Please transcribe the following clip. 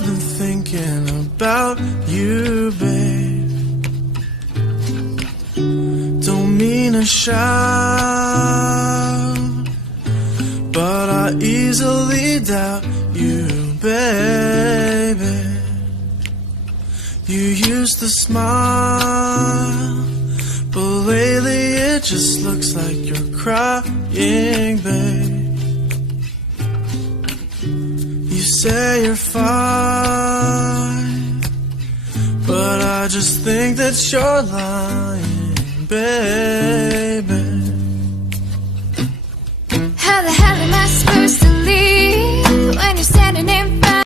I've been thinking about you, babe. Don't mean to shout, but I easily doubt you, baby. You used to smile, but lately it just looks like you're crying, babe. You say you're fine, but I just think that you're lying, baby.